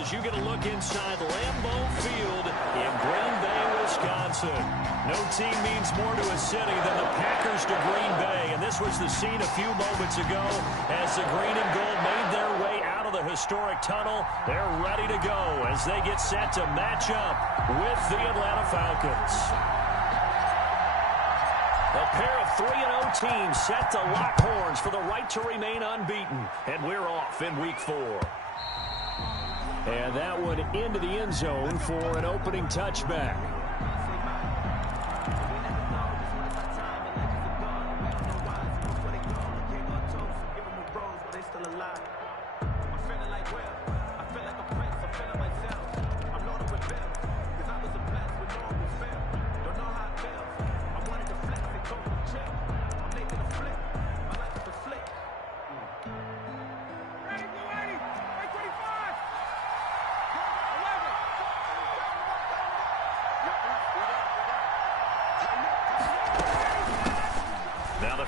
as you get a look inside Lambeau Field in Green Bay, Wisconsin. No team means more to a city than the Packers to Green Bay, and this was the scene a few moments ago as the green and gold made their way out of the historic tunnel. They're ready to go as they get set to match up with the Atlanta Falcons. A pair of 3-0 teams set to lock horns for the right to remain unbeaten, and we're off in Week 4. And that one into the end zone for an opening touchback.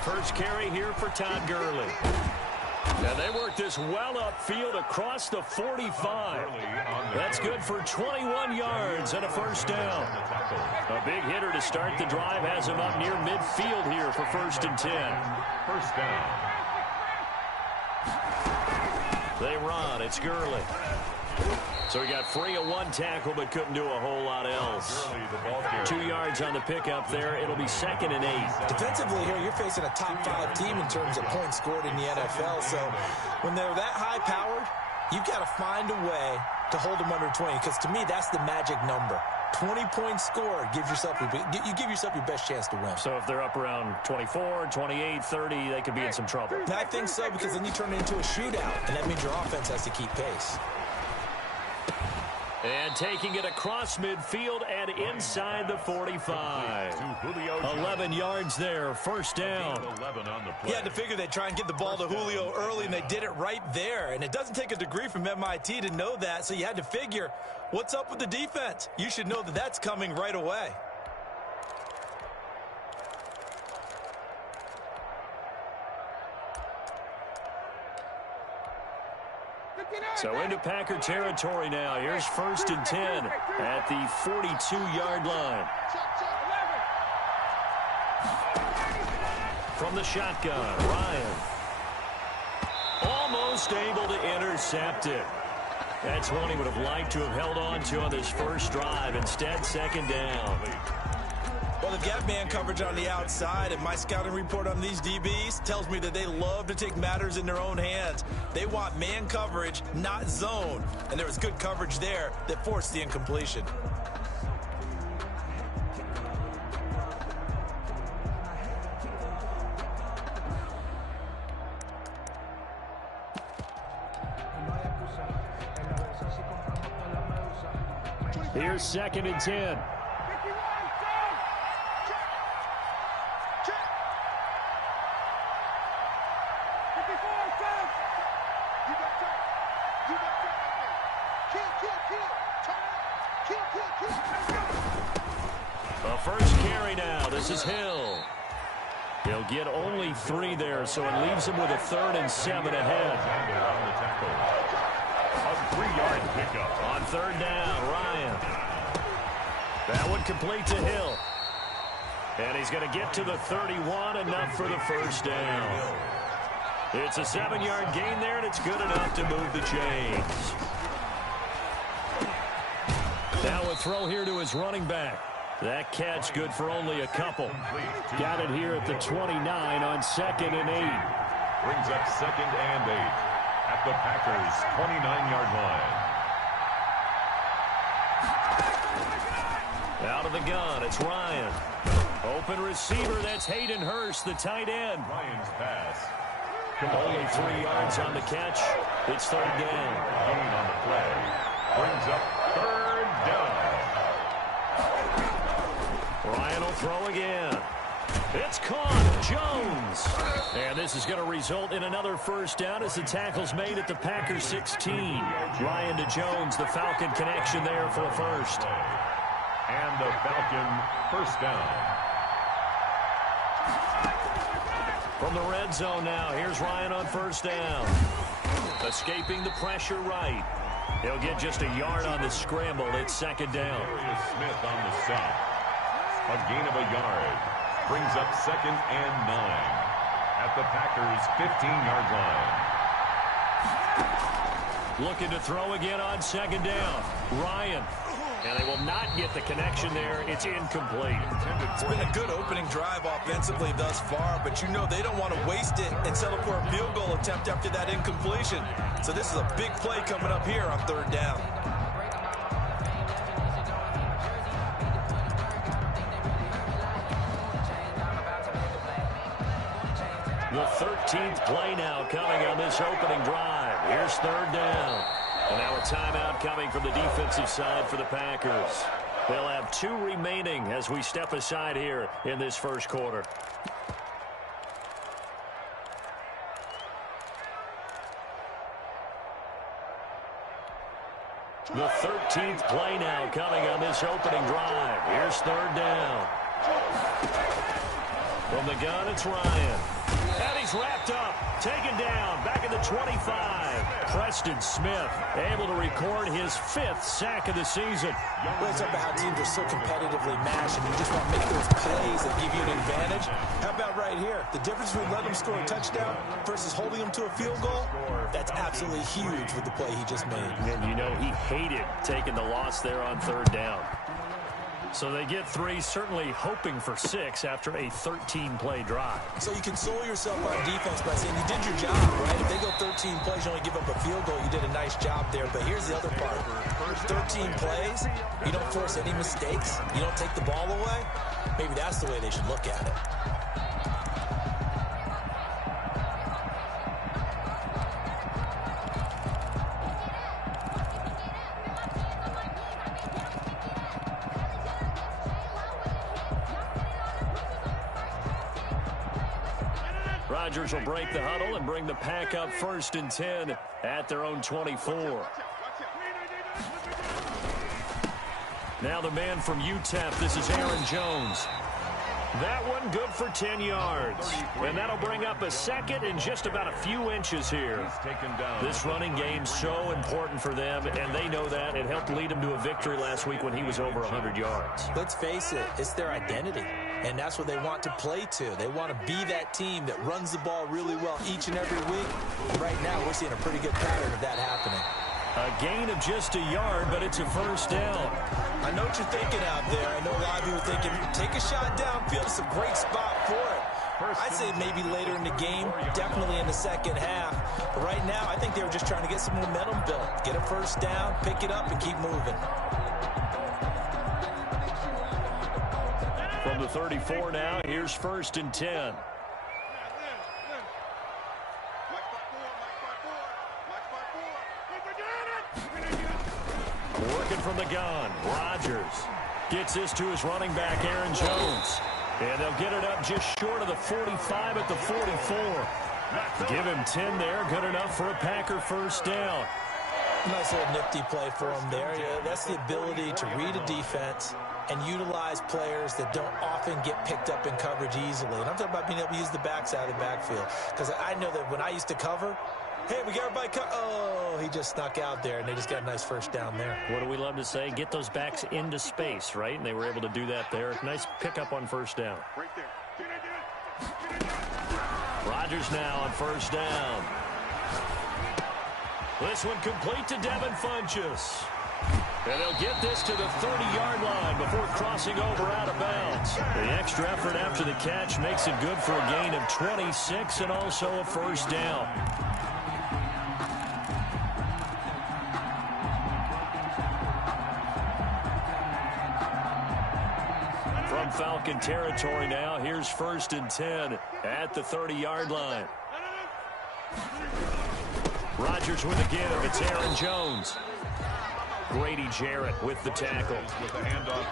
First carry here for Todd Gurley. And they work this well upfield across the 45. That's good for 21 yards and a first down. A big hitter to start the drive has him up near midfield here for 1st and 10. First down. They run. It's Gurley. So he got free of one tackle but couldn't do a whole lot else. 2 yards on the pickup there. It'll be 2nd and 8. Defensively here, you're facing a top-5 team in terms of points scored in the NFL. So when they're that high-powered, you've got to find a way to hold them under 20, because to me, that's the magic number. 20 points scored gives yourself you give yourself your best chance to win. So if they're up around 24, 28, 30, they could be in some trouble. And I think so, because then you turn it into a shootout, and that means your offense has to keep pace. And taking it across midfield and inside the 45. 11 yards there, first down. You had to figure they'd try and get the ball to Julio early, and they did it right there. And it doesn't take a degree from MIT to know that, so you had to figure, what's up with the defense? You should know that that's coming right away. So into Packer territory now. Here's 1st and 10 at the 42-yard line. From the shotgun, Ryan. Almost able to intercept it. That's one he would have liked to have held on to on this first drive. Instead, 2nd down. Well, they've got man coverage on the outside, and my scouting report on these DBs tells me that they love to take matters in their own hands. They want man coverage, not zone. And there was good coverage there that forced the incompletion. Here's 2nd and 10. A first carry now. This is Hill. He'll get only 3 there, so it leaves him with a 3rd and 7 ahead. A 3-yard pickup. On 3rd down, Ryan. That one complete to Hill. And he's going to get to the 31, enough for the first down. It's a 7-yard gain there, and it's good enough to move the chains. Now a throw here to his running back. That catch good for only a couple. Got it here at the 29 on 2nd and 8. Brings up 2nd and 8 at the Packers' 29-yard line. Out of the gun, it's Ryan. Open receiver, that's Hayden Hurst, the tight end. Ryan's pass. Only 3 yards on the catch. It's 3rd down. Gain on the play. Brings up 3rd down. Ryan will throw again. It's caught. Jones. And this is going to result in another first down as the tackle's made at the Packers 16. Ryan to Jones, the Falcon connection there for a first. And the Falcon first down. From the red zone now, here's Ryan on first down. Escaping the pressure right. He'll get just a yard on the scramble. It's second down. Smith on the stop. A gain of a yard. Brings up 2nd and 9 at the Packers' 15-yard line. Looking to throw again on second down. Ryan. And they will not get the connection there. It's incomplete. It's been a good opening drive offensively thus far, but you know they don't want to waste it and settle for a field goal attempt after that incompletion. So this is a big play coming up here on 3rd down. The 13th play now coming on this opening drive. Here's 3rd down. And now a timeout coming from the defensive side for the Packers. They'll have 2 remaining as we step aside here in this first quarter. The 13th play now coming on this opening drive. Here's 3rd down. From the gun, it's Ryan. And he's wrapped up, taken down, back at the 25. Preston Smith able to record his 5th sack of the season. Well, it's about how teams are so competitively matched, and you just want to make those plays that give you an advantage. How about right here? The difference between letting them score a touchdown versus holding them to a field goal, that's absolutely huge with the play he just made. And you know he hated taking the loss there on 3rd down. So they get 3, certainly hoping for 6 after a 13-play drive. So you console yourself on defense by saying you did your job, right? If they go 13 plays, you only give up a field goal, you did a nice job there. But here's the other part. 13 plays, you don't force any mistakes, you don't take the ball away. Maybe that's the way they should look at it. Rodgers will break the huddle and bring the pack up 1st and 10 at their own 24. Now the man from UTEP, this is Aaron Jones. That one good for 10 yards. And that'll bring up a 2nd and just about a few inches here. This running game's so important for them, and they know that. It helped lead them to a victory last week when he was over 100 yards. Let's face it, it's their identity. And that's what they want to play to. They want to be that team that runs the ball really well each and every week. And right now, we're seeing a pretty good pattern of that happening. A gain of just a yard, but it's a 1st down. I know what you're thinking out there. I know a lot of you are thinking, take a shot downfield. It's a great spot for it. I'd say maybe later in the game, definitely in the second half. But right now, I think they were just trying to get some momentum built. Get a 1st down, pick it up, and keep moving. From the 34 now, here's 1st and 10. Working from the gun, Rodgers gets this to his running back, Aaron Jones. And they'll get it up just short of the 45 at the 44. Give him 10 there, good enough for a Packer 1st down. Nice little nifty play for him there. Yeah, that's the ability to read a defense and utilize players that don't often get picked up in coverage easily. And I'm talking about being able to use the backside of the backfield. Because I know that when I used to cover, hey, we got everybody oh, he just snuck out there, and they just got a nice 1st down there. What do we love to say? Get those backs into space, right? And they were able to do that there. Nice pickup on 1st down. Right there. Rodgers now on 1st down. This one complete to Devin Funchess. And they'll get this to the 30-yard line before crossing over out of bounds. The extra effort after the catch makes it good for a gain of 26 and also a 1st down. From Falcon territory now, here's 1st and 10 at the 30-yard line. Rodgers with a give. It's Aaron Jones. Grady Jarrett with the tackle.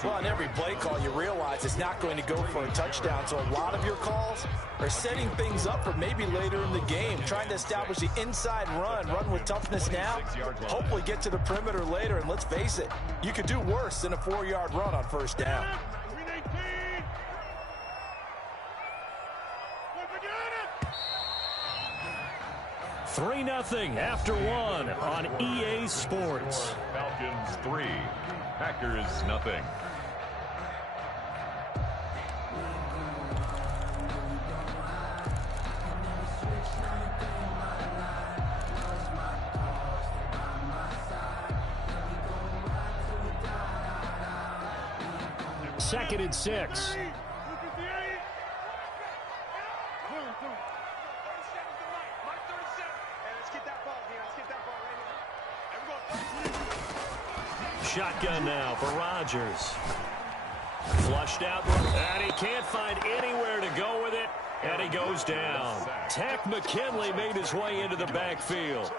Well, on every play call, you realize it's not going to go for a touchdown. So a lot of your calls are setting things up for maybe later in the game, trying to establish the inside run with toughness now, hopefully get to the perimeter later. And let's face it, you could do worse than a 4-yard run on 1st down. 3-0 after one on EA Sports. Falcons 3, Packers 0. Second and 6. Shotgun now for Rodgers. Flushed out, and he can't find anywhere to go with it, and he goes down. Tack McKinley made his way into the backfield.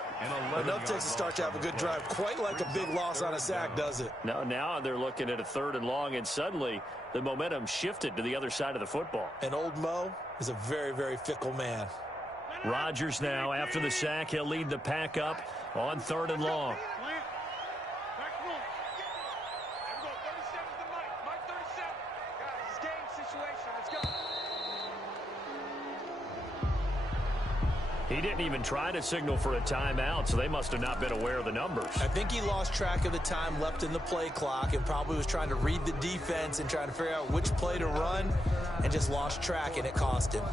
Enough takes a start to have a good drive. Quite like a big loss on a sack, does it? No, now they're looking at a 3rd and long, and suddenly the momentum shifted to the other side of the football. And old Mo is a very, very fickle man. Rodgers now, after the sack, he'll lead the pack up on 3rd and long. He didn't even try to signal for a timeout, so they must have not been aware of the numbers. I think he lost track of the time left in the play clock and probably was trying to read the defense and trying to figure out which play to run and just lost track, and it cost him.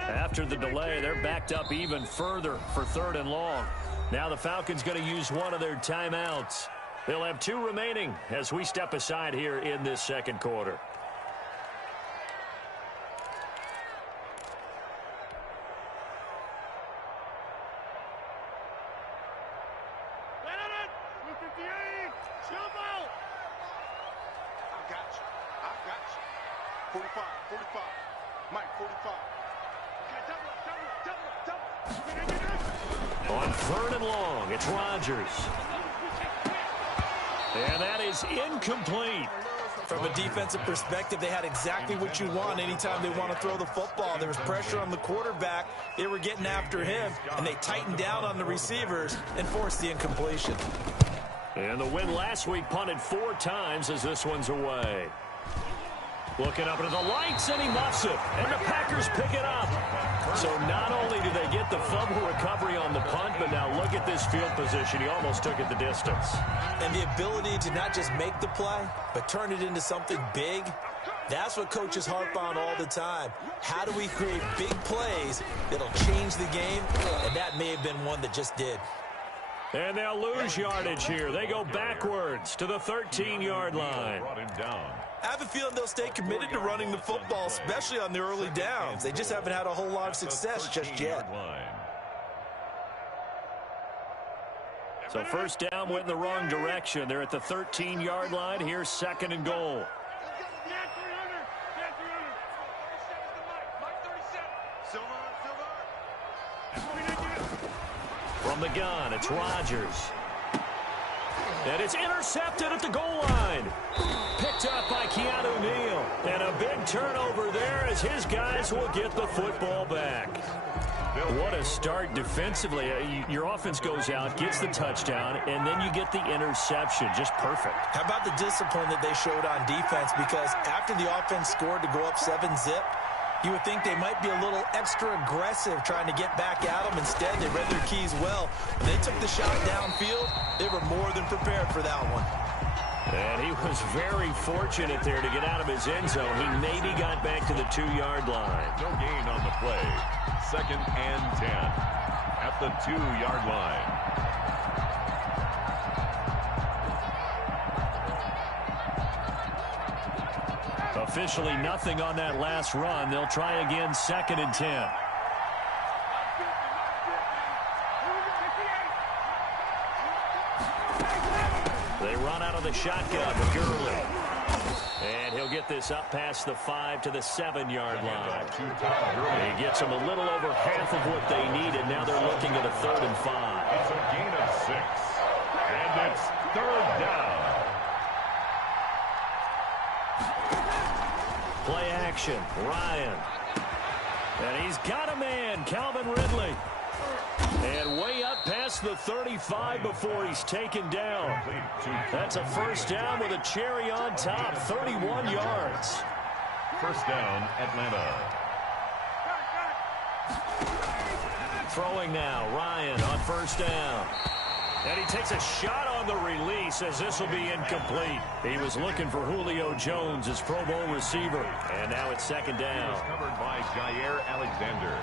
After the delay, they're backed up even further for 3rd and long. Now the Falcons going to use one of their timeouts. They'll have 2 remaining as we step aside here in this second quarter. On 3rd and long, it's Rodgers. And that is incomplete. From a defensive perspective, they had exactly what you want anytime they want to throw the football. There was pressure on the quarterback. They were getting after him, and they tightened down on the receivers and forced the incompletion. And the win last week punted 4 times as this one's away. Looking up into the lights, and he muffs it. And the Packers pick it up. So not only do they get the fumble recovery on the punt, but now look at this field position. He almost took it the distance. And the ability to not just make the play, but turn it into something big, that's what coaches harp on all the time. How do we create big plays that'll change the game? And that may have been one that just did. And they'll lose yardage here. They go backwards to the 13-yard line. I have a feeling they'll stay committed to running the football, especially on the early downs. They just haven't had a whole lot of success just yet. So first down went in the wrong direction. They're at the 13-yard line. Here's 2nd and goal. From the gun, it's Rodgers. And it's intercepted at the goal line. Picked up by Keanu Neal. And a big turnover there as his guys will get the football back. What a start defensively. Your offense goes out, gets the touchdown, and then you get the interception. Just perfect. How about the discipline that they showed on defense? Because after the offense scored to go up 7-zip, you would think they might be a little extra aggressive trying to get back at them. Instead, they read their keys well. When they took the shot downfield, they were more than prepared for that one. And he was very fortunate there to get out of his end zone. He maybe got back to the 2-yard line. No gain on the play. 2nd and 10 at the 2-yard line. Officially nothing on that last run. They'll try again 2nd and 10. They run out of the shotgun with Gurley. And he'll get this up past the 5 to the 7-yard line. He gets them a little over half of what they needed. Now they're looking at a 3rd and 5. It's a gain of 6. And it's 3rd down. Play action, Ryan. And he's got a man, Calvin Ridley. And way up past the 35 before he's taken down. That's a first down with a cherry on top, 31 yards. First down, Atlanta. Throwing now, Ryan on first down. And he takes a shot on the release as this will be incomplete. He was looking for Julio Jones, his Pro Bowl receiver. And now it's second down. He was covered by Jair Alexander.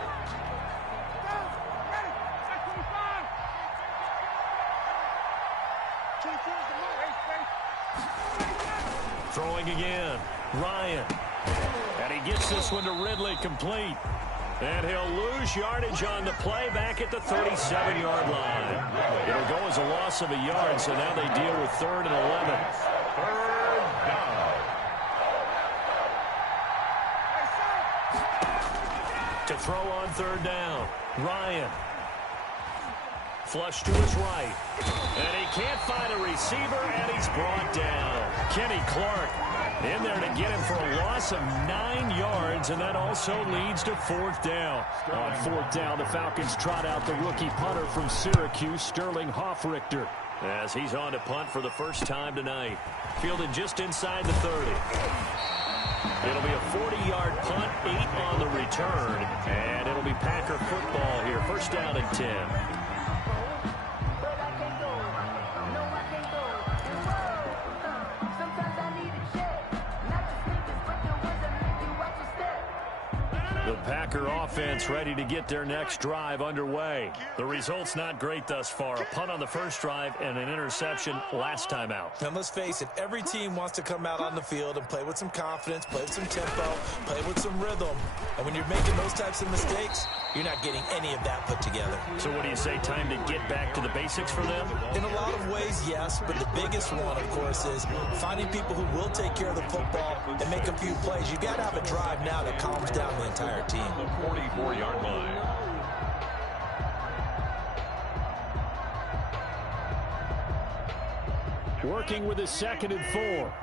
Throwing again, Ryan. And he gets this one to Ridley complete. And he'll lose yardage on the play back at the 37-yard line. It'll go as a loss of a yard, so now they deal with 3rd and 11. Third down. To throw on third down, Ryan. Flush to his right. And he can't find a receiver, and he's brought down. Kenny Clark in there to get him for a loss of 9 yards, and that also leads to 4th down. On 4th down, the Falcons trot out the rookie punter from Syracuse, Sterling Hoffrichter, as he's on to punt for the first time tonight. Fielded just inside the 30. It'll be a 40-yard punt, 8 on the return, and it'll be Packer football here. First down and 10. The Packer offense ready to get their next drive underway. The result's not great thus far. A punt on the first drive and an interception last time out. And let's face it, every team wants to come out on the field and play with some confidence, play with some tempo, play with some rhythm. And when you're making those types of mistakes, you're not getting any of that put together. So what do you say, time to get back to the basics for them? In a lot of ways, yes, but the biggest one, of course, is finding people who will take care of the football and make a few plays. You've got to have a drive now that calms down the entire team. The 44-yard line. Working with his 2nd and 4.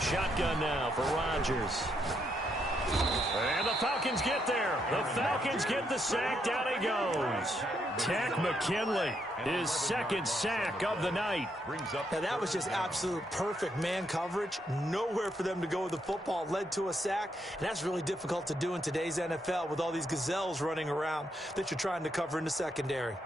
Shotgun now for Rodgers. And the Falcons get there. The Falcons get the sack. Down he goes. Takk McKinley, his 2nd sack of the night. Now, that was just absolute perfect man coverage. Nowhere for them to go with the football. Led to a sack. And that's really difficult to do in today's NFL with all these gazelles running around that you're trying to cover in the secondary.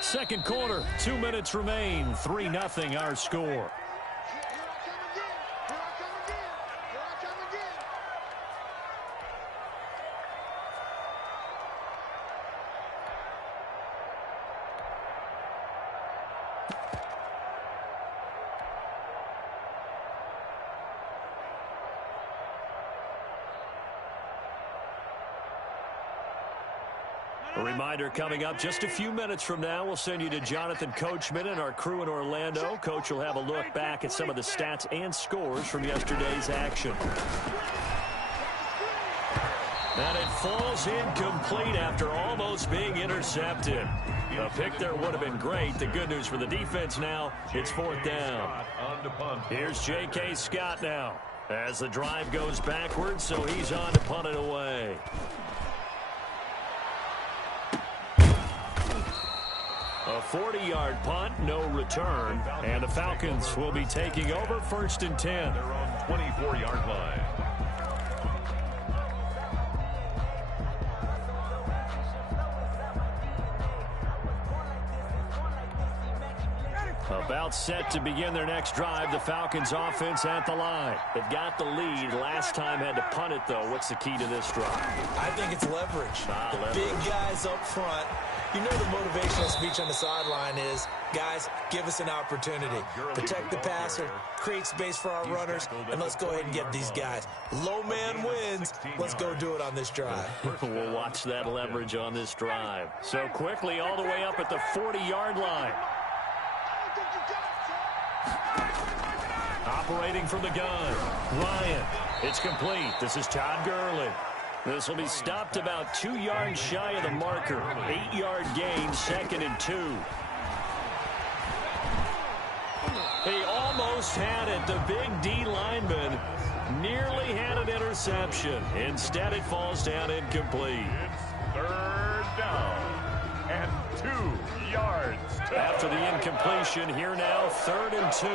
Second quarter, 2 minutes remain. 3-0 our score. A reminder coming up just a few minutes from now, we'll send you to Jonathan Coachman and our crew in Orlando. Coach will have a look back at some of the stats and scores from yesterday's action. And it falls incomplete after almost being intercepted. A pick there would have been great. The good news for the defense now, it's 4th down. Here's J.K. Scott now as the drive goes backwards, so he's on to punt it away. A 40-yard punt, no return, and the Falcons will be taking over 1st and 10. They're on 24-yard line. About set to begin their next drive, the Falcons offense at the line. They've got the lead. Last time had to punt it, though. What's the key to this drive? I think it's leverage. The big guys up front. You know the motivational speech on the sideline is, guys, give us an opportunity. Protect the passer, create space for our runners, and let's go ahead and get these guys. Low man wins. Let's go do it on this drive. We'll watch that leverage on this drive. So quickly all the way up at the 40-yard line. Operating from the gun, Ryan. It's complete. This is Todd Gurley. This will be stopped about 2 yards shy of the marker. 8-yard gain, 2nd and 2. He almost had it. The big D lineman nearly had an interception. Instead, it falls down incomplete. It's third down and 2 yards. After the incompletion, here now, 3rd and 2.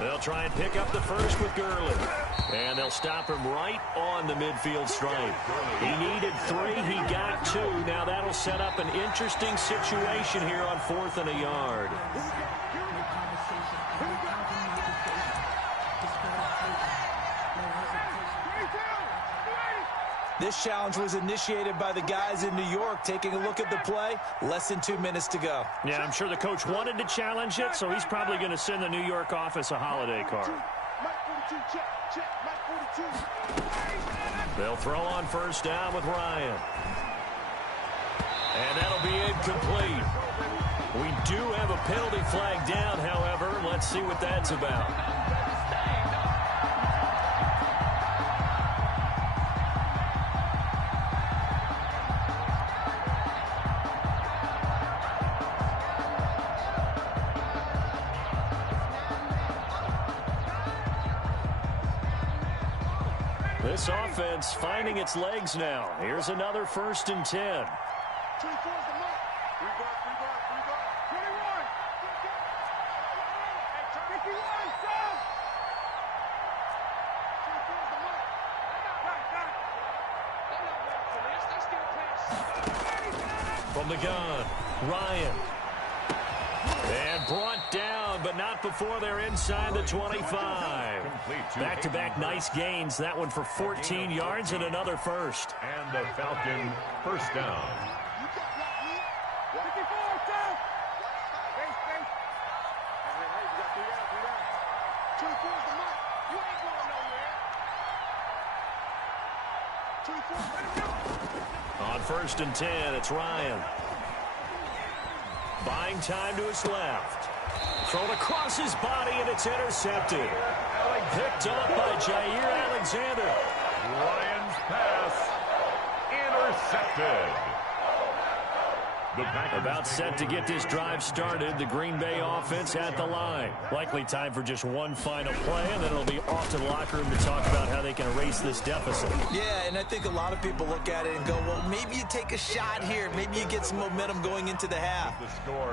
They'll try and pick up the first with Gurley. And they'll stop him right on the midfield stripe. He needed 3. He got 2. Now that'll set up an interesting situation here on 4th and a yard. This challenge was initiated by the guys in New York. Taking a look at the play, less than 2 minutes to go. Yeah, I'm sure the coach wanted to challenge it, so he's probably going to send the New York office a holiday card. They'll throw on 1st down with Ryan. And that'll be incomplete. We do have a penalty flag down, however. Let's see what that's about. This offense finding its legs now. Here's another 1st and 10. From the gun, Ryan. And brought down, but not before they're inside the 25. Back-to-back nice gains. That one for 14 yards and another first. And the Falcon 1st down. On 1st and 10, it's Ryan. Buying time to his left. Thrown across his body, and it's intercepted. Picked up by Jair Alexander. Ryan's pass intercepted. About set to get this drive started. The Green Bay offense at the line. Likely time for just one final play, and then it'll be off to the locker room to talk about how they can erase this deficit. Yeah, and I think a lot of people look at it and go, well, maybe you take a shot here. Maybe you get some momentum going into the half.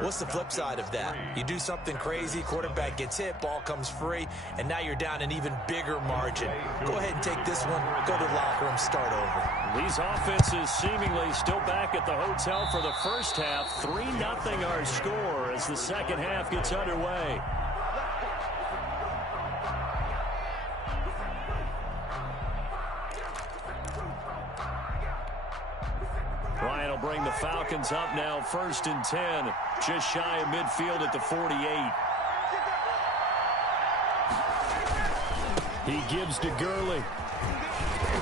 What's the flip side of that? You do something crazy, quarterback gets hit, ball comes free, and now you're down an even bigger margin. Go ahead and take this one, go to the locker room, start over. These offenses seemingly still back at the hotel for the first half. 3-0 our score as the second half gets underway. Ryan will bring the Falcons up now, 1st and 10. Just shy of midfield at the 48. He gives to Gurley.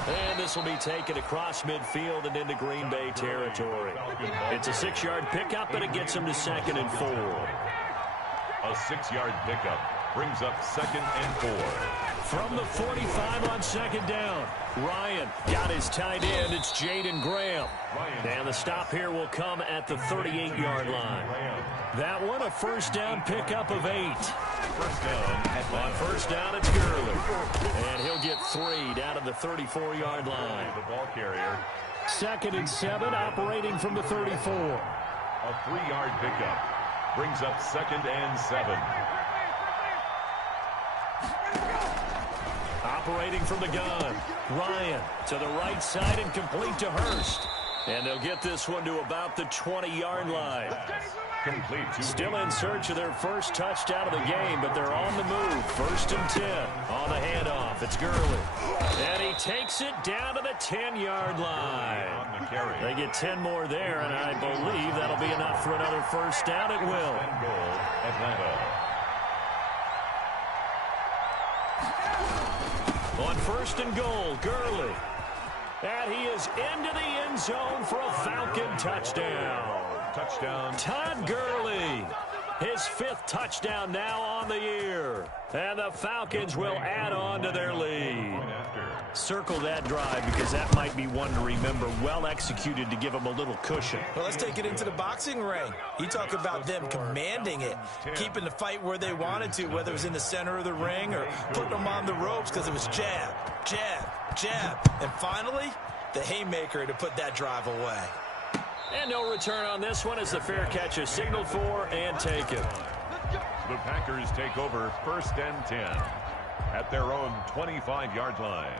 And this will be taken across midfield and into Green Bay territory. It's a 6-yard pickup, and it gets him to 2nd and 4. A 6-yard pickup brings up 2nd and 4. From the 45 on 2nd down, Ryan got his tight end. It's Jaden Graham. And the stop here will come at the 38-yard line. That one, a 1st down pickup of 8. 1st down. On 1st down, it's Gurley. And he'll get 3 down to the 34-yard line. The ball carrier. 2nd and 7, operating from the 34. A 3-yard pickup brings up 2nd and 7. Operating from the gun, Ryan to the right side and complete to Hurst. And they'll get this one to about the 20-yard line. Complete. Still in search of their first touchdown of the game, but they're on the move. 1st and 10 on the handoff. It's Gurley. And he takes it down to the 10-yard line. They get 10 more there, and I believe that'll be enough for another 1st down. It will. Atlanta. On 1st and goal, Gurley. And he is into the end zone for a Falcon touchdown. Touchdown. Todd Gurley. His 5th touchdown now on the year. And the Falcons will add on to their lead. Circle that drive because that might be one to remember. Well executed to give them a little cushion. Well, let's take it into the boxing ring. You talk about them commanding it, keeping the fight where they wanted to, whether it was in the center of the ring or putting them on the ropes because it was jab, jab, jab. And finally, the haymaker to put that drive away. And no return on this one as the fair catch is signaled for and taken. The Packers take over 1st and 10 at their own 25-yard line.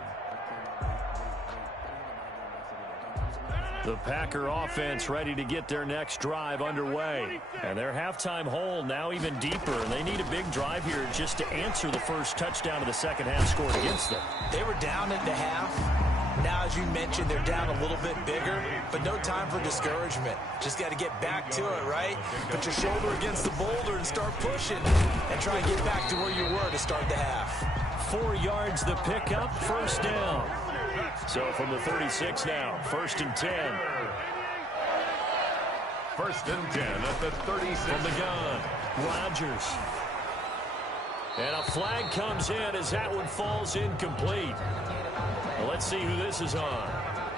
The Packer offense ready to get their next drive underway. And their halftime hole now even deeper. And they need a big drive here just to answer the first touchdown of the second half scored against them. They were down at the half. Now, as you mentioned, they're down a little bit bigger, but no time for discouragement. Just got to get back to it, right? Put your shoulder against the boulder and start pushing and try and get back to where you were to start the half. 4 yards the pickup, first down. So from the 36 now, 1st and 10. 1st and 10 at the 36. From the gun, Rodgers. And a flag comes in as that one falls incomplete. Well, let's see who this is on.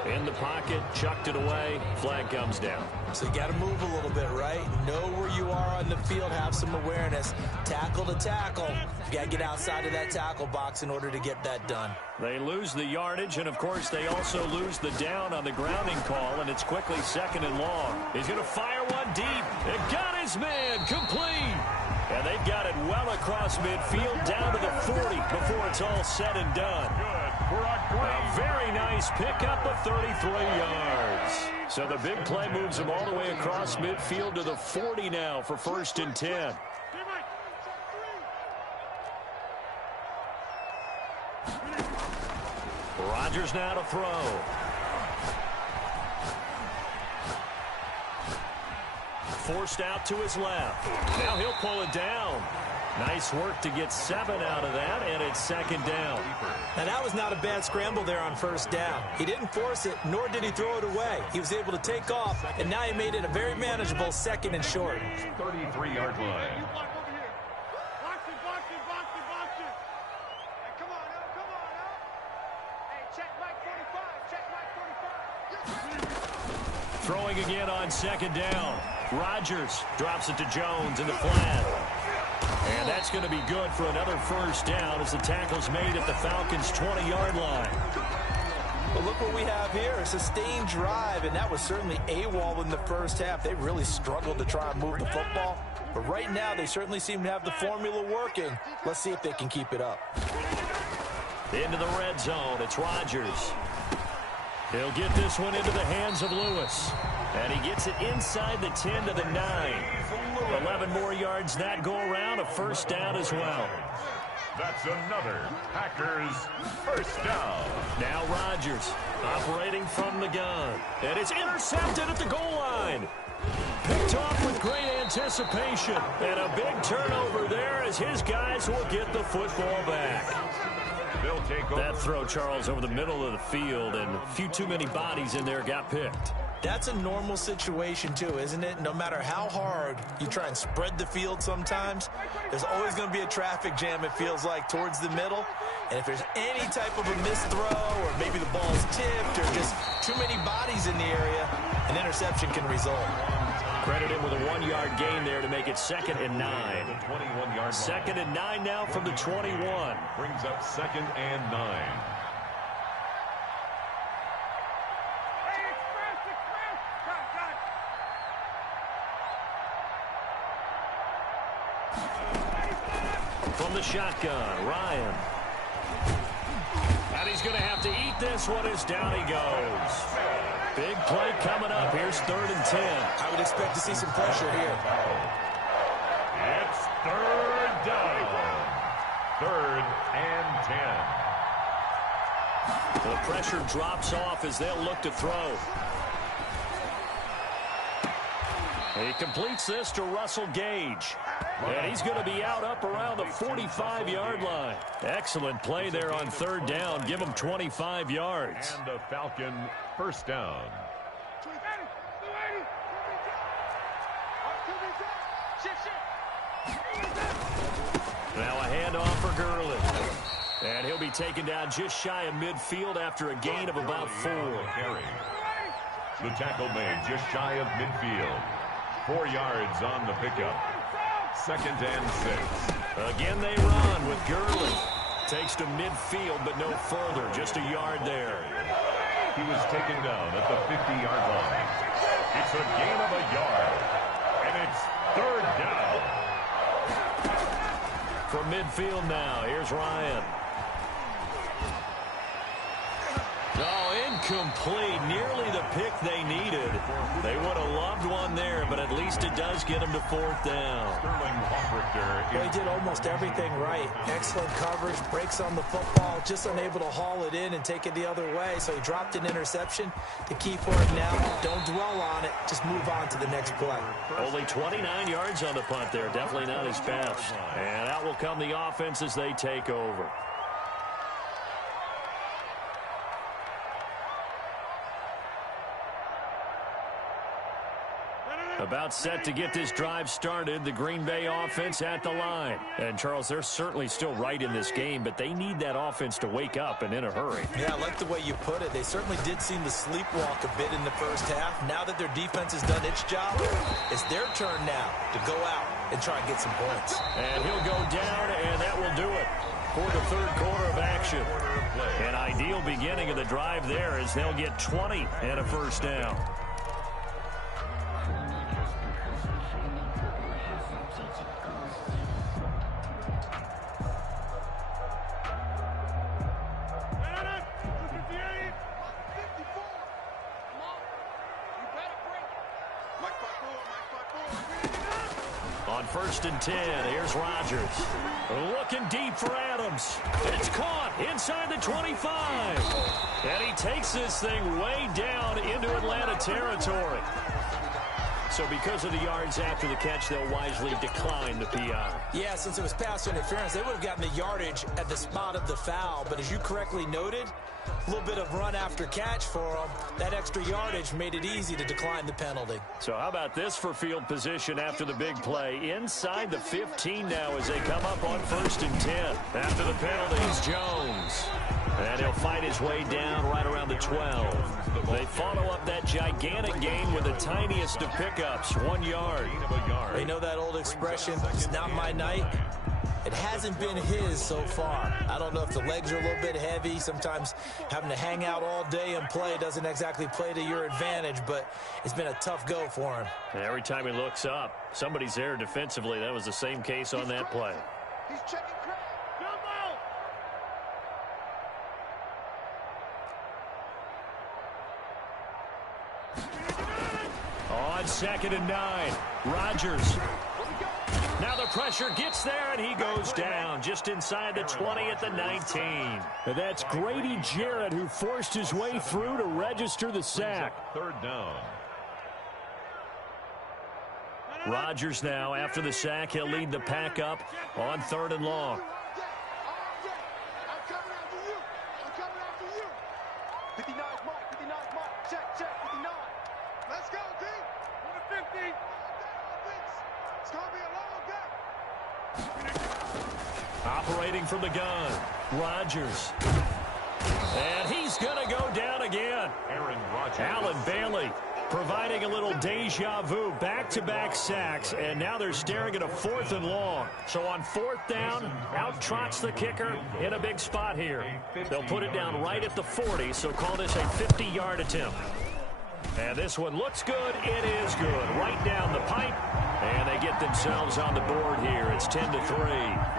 In the pocket, chucked it away, flag comes down. So you got to move a little bit, right? Know where you are on the field, have some awareness. Tackle to tackle. You got to get outside of that tackle box in order to get that done. They lose the yardage, and of course they also lose the down on the grounding call, and it's quickly 2nd and long. He's going to fire one deep. It got his man, complete. And they've got it well across midfield down to the 40 before it's all said and done. A very nice pickup of 33 yards. So the big play moves them all the way across midfield to the 40 now for 1st and 10. Rodgers now to throw. Forced out to his left. Now he'll pull it down. Nice work to get 7 out of that, and it's 2nd down. Now, that was not a bad scramble there on 1st down. He didn't force it, nor did he throw it away. He was able to take off, and now he made it a very manageable 2nd and short. 33-yard line. Throwing again on 2nd down. Rodgers drops it to Jones in the flat. And that's going to be good for another 1st down as the tackle's made at the Falcons' 20-yard line. Well, look what we have here, a sustained drive, and that was certainly AWOL in the 1st half. They really struggled to try and move the football. But right now, they certainly seem to have the formula working. Let's see if they can keep it up. Into the red zone, it's Rodgers. He'll get this one into the hands of Lewis. And he gets it inside the 10 to the 9. 11 more yards that go around, a 1st down as well. That's another Packers 1st down. Now Rodgers operating from the gun. And it's intercepted at the goal line. Picked off with great anticipation. And a big turnover there as his guys will get the football back. They'll take over. That throw, Charles, over the middle of the field, and a few too many bodies in there got picked. That's a normal situation, too, isn't it? No matter how hard you try and spread the field sometimes, there's always going to be a traffic jam, it feels like, towards the middle. And if there's any type of a missed throw or maybe the ball's tipped or just too many bodies in the area, an interception can result. Credit him with a 1-yard gain there to make it 2nd and 9. 21-yard line. 2nd and 9 now from the 21. Brings up 2nd and 9. From the shotgun, Ryan. And he's going to have to eat this one as down he goes. Big play coming up. Here's 3rd and 10. I would expect to see some pressure here. It's 3rd down. 3rd and 10. The pressure drops off as they'll look to throw. He completes this to Russell Gage. And he's going to be out up around the 45-yard line. Excellent play there on 3rd down. Give him 25 yards. And a Falcon 1st down. Now a handoff for Gurley. And he'll be taken down just shy of midfield after a gain of about 4. The tackle made just shy of midfield. 4 yards on the pickup. 2nd and 6. Again they run with Gurley. Takes to midfield, but no further. Just a yard there. He was taken down at the 50-yard line. It's a gain of a yard. And it's 3rd down. From midfield now, here's Ryan. Oh, incomplete. Nearly the pick they needed. They would have loved one there, but at least it does get them to 4th down. Well, he did almost everything right. Excellent coverage, breaks on the football, just unable to haul it in and take it the other way. So he dropped an interception. The key for him now, don't dwell on it. Just move on to the next play. Only 29 yards on the punt there. Definitely not his best. And out will come the offense as they take over. About set to get this drive started, the Green Bay offense at the line. And, Charles, they're certainly still right in this game, but they need that offense to wake up and in a hurry. Yeah, I like the way you put it. They certainly did seem to sleepwalk a bit in the first half. Now that their defense has done its job, it's their turn now to go out and try and get some points. And he'll go down, and that will do it for the 3rd quarter of action. An ideal beginning of the drive there as they'll get 20 and a 1st down. On 1st and 10, here's Rodgers. Looking deep for Adams. It's caught inside the 25. And he takes this thing way down into Atlanta territory. So because of the yards after the catch, they'll wisely decline the PI. Yeah, since it was pass interference, they would have gotten the yardage at the spot of the foul. But as you correctly noted, a little bit of run after catch for them. That extra yardage made it easy to decline the penalty. So how about this for field position after the big play? Inside the 15 now as they come up on 1st and 10. After the penalties, Jones. And he'll fight his way down right around the 12. They follow up that gigantic gain with the tiniest of pickups, 1 yard. They know that old expression, it's not my night. It hasn't been his so far. I don't know if the legs are a little bit heavy. Sometimes having to hang out all day and play doesn't exactly play to your advantage, but it's been a tough go for him. And every time he looks up, somebody's there defensively. That was the same case on that play. He's checking crowd. On 2nd and 9, Rodgers. Now the pressure gets there, and he goes down just inside the 20 at the 19. And that's Grady Jarrett who forced his way through to register the sack. 3rd down. Rodgers now, after the sack, he'll lead the pack up on 3rd and long. I'm coming after you. I'm coming after you. 59's Mike. 59's Mike. Check, 59. Let's go, D. On the 50. It's going to be a long day. Operating from the gun, Rodgers. And he's going to go down again. Aaron Rodgers. Allen Bailey providing a little deja vu, back-to-back sacks, and now they're staring at a 4th and long. So on 4th down, out trots the kicker in a big spot here. They'll put it down right at the 40, so call this a 50-yard attempt. And this one looks good. It is good. Right down the pipe, and they get themselves on the board here. It's 10-3.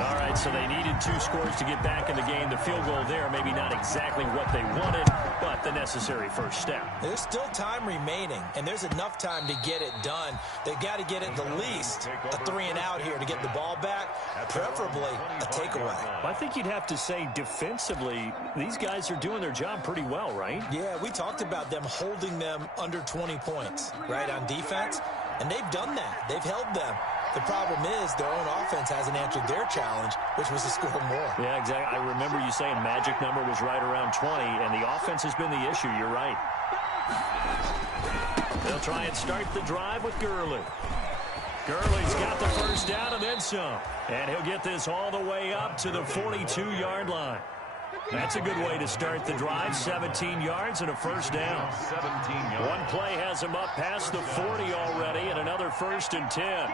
All right, so they needed 2 scores to get back in the game. The field goal there, maybe not exactly what they wanted, but the necessary first step. There's still time remaining, and there's enough time to get it done. They've got to get at the least a 3-and-out here to get the ball back, preferably a takeaway. I think you'd have to say defensively, these guys are doing their job pretty well, right? Yeah, we talked about them holding them under 20 points, right, on defense, and they've done that. They've held them. The problem is their own offense hasn't answered their challenge, which was to score more. Yeah, exactly. I remember you saying magic number was right around 20, and the offense has been the issue. You're right. They'll try and start the drive with Gurley. Gurley's got the first down and then some. And he'll get this all the way up to the 42-yard line. That's a good way to start the drive. 17 yards and a first down. 17 yards. One play has him up past the 40 already, and another 1st and 10.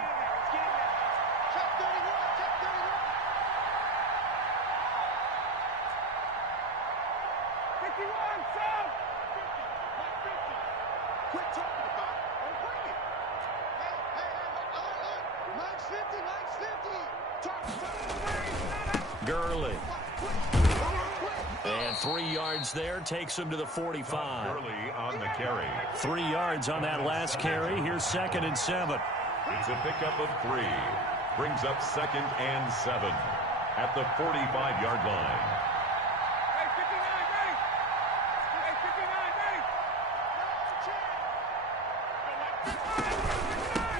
Gurley. And 3 yards there takes him to the 45. Gurley on the carry. 3 yards on that last carry. Here's 2nd and 7. It's a pickup of 3. Brings up 2nd and 7 at the 45-yard line.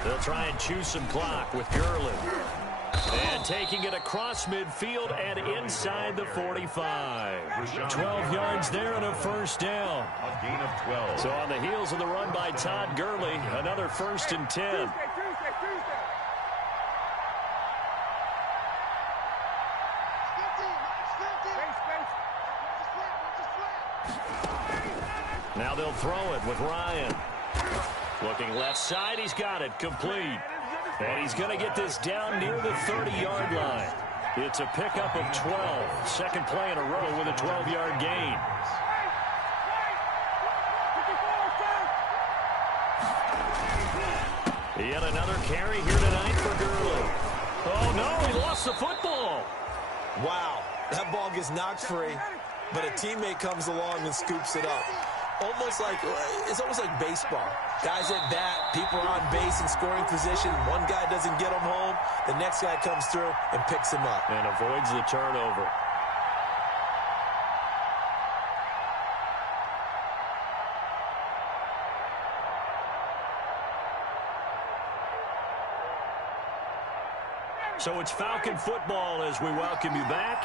They'll try and chew some clock with Gurley. And taking it across midfield and inside the 45. 12 yards there and a first down. A gain of 12. So on the heels of the run by Todd Gurley, another 1st and 10. Now they'll throw it with Ryan. Looking left side, he's got it complete. And he's going to get this down near the 30-yard line. It's a pickup of 12. Second play in a row with a 12-yard gain. Yet another carry here tonight for Gurley. Oh, no, he lost the football. Wow, that ball gets knocked free, but a teammate comes along and scoops it up. It's almost like baseball. Guys at bat, people are on base in scoring position. One guy doesn't get him home. The next guy comes through and picks him up. And avoids the turnover. So it's Falcon football as we welcome you back.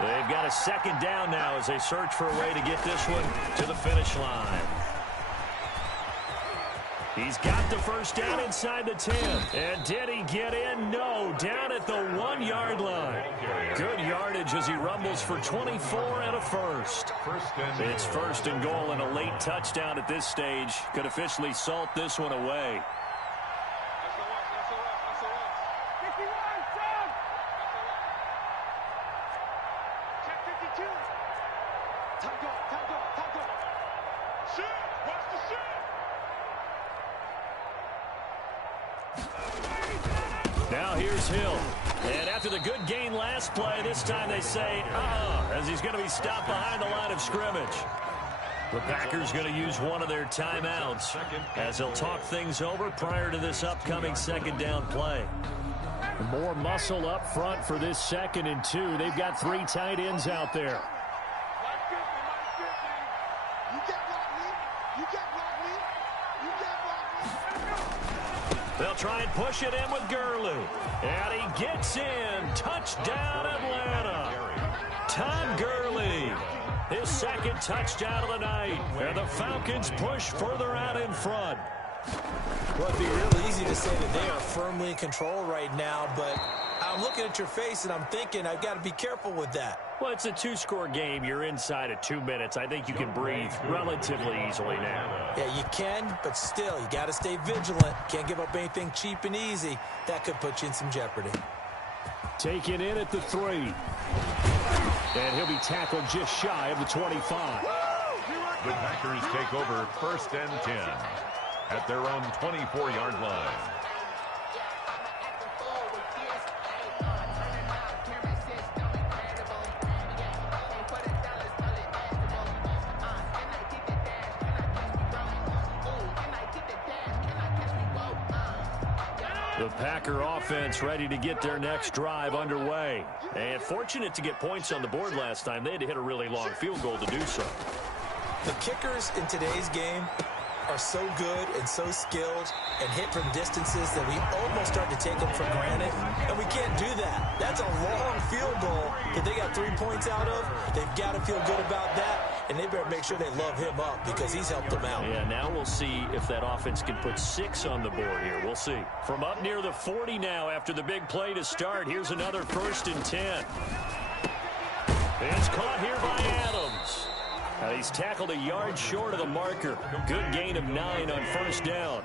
They've got a 2nd down now as they search for a way to get this one to the finish line. He's got the first down inside the 10. And did he get in? No, down at the 1-yard line. Good yardage as he rumbles for 24 and a first. It's 1st and goal and a late touchdown at this stage. Could officially salt this one away. Now here's Hill. And after the good gain last play, this time they say, as he's going to be stopped behind the line of scrimmage. The Packers going to use one of their timeouts as they'll talk things over prior to this upcoming 2nd down play. More muscle up front for this 2nd and 2. They've got 3 tight ends out there. They'll try and push it in with Gurley. And he gets in. Touchdown, Atlanta. Todd Gurley. His 2nd touchdown of the night. And the Falcons push further out in front. Well, it'd be real easy to say that they are firmly in control right now, but I'm looking at your face and I'm thinking I've got to be careful with that. Well, it's a 2-score game. You're inside of 2 minutes. I think you can breathe relatively easily now. Yeah, you can, but still, you got to stay vigilant. Can't give up anything cheap and easy. That could put you in some jeopardy. Taken in at the 3. And he'll be tackled just shy of the 25. The Packers take over 1st and 10 at their own 24-yard line. The Packer offense ready to get their next drive underway. And fortunate to get points on the board last time. They had to hit a really long field goal to do so. The kickers in today's game are so good and so skilled and hit from distances that we almost start to take them for granted. And we can't do that. That's a long field goal that they got 3 points out of. They've got to feel good about that. and they better make sure they love him up because he's helped them out. Yeah, now we'll see if that offense can put 6 on the board here. We'll see. From up near the 40 now after the big play to start, here's another 1st and 10. It's caught here by Adams. He's tackled a yard short of the marker. Good gain of 9 on 1st down.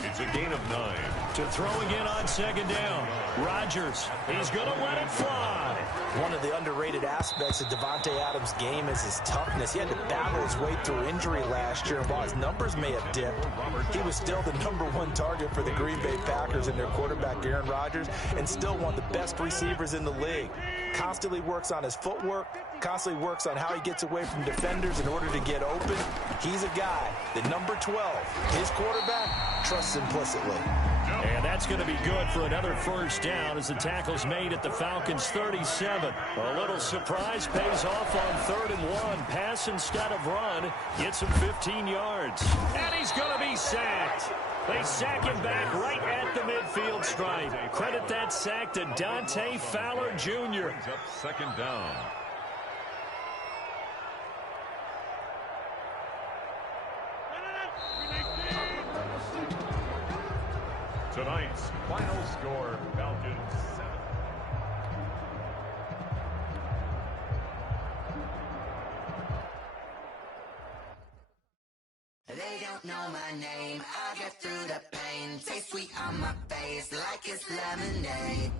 It's a gain of 9. To throw again on 2nd down. Rodgers, he's going to let it fly. One of the underrated aspects of Davante Adams' game is his toughness. He had to battle his way through injury last year, and while his numbers may have dipped, he was still the #1 target for the Green Bay Packers and their quarterback, Aaron Rodgers, and still one of the best receivers in the league. Constantly works on his footwork, constantly works on how he gets away from defenders in order to get open. He's a guy, the number 12, his quarterback, trusts implicitly. And that's going to be good for another 1st down as the tackle's made at the Falcons' 37. A little surprise pays off on 3rd and 1. Pass instead of run. Gets him 15 yards. And he's going to be sacked. They sack him back right at the midfield stripe. Credit that sack to Dante Fowler Jr. Brings up 2nd down. Tonight's final score, Falcons 7. They don't know my name, I get through the pain. Taste sweet on my face like it's lemonade.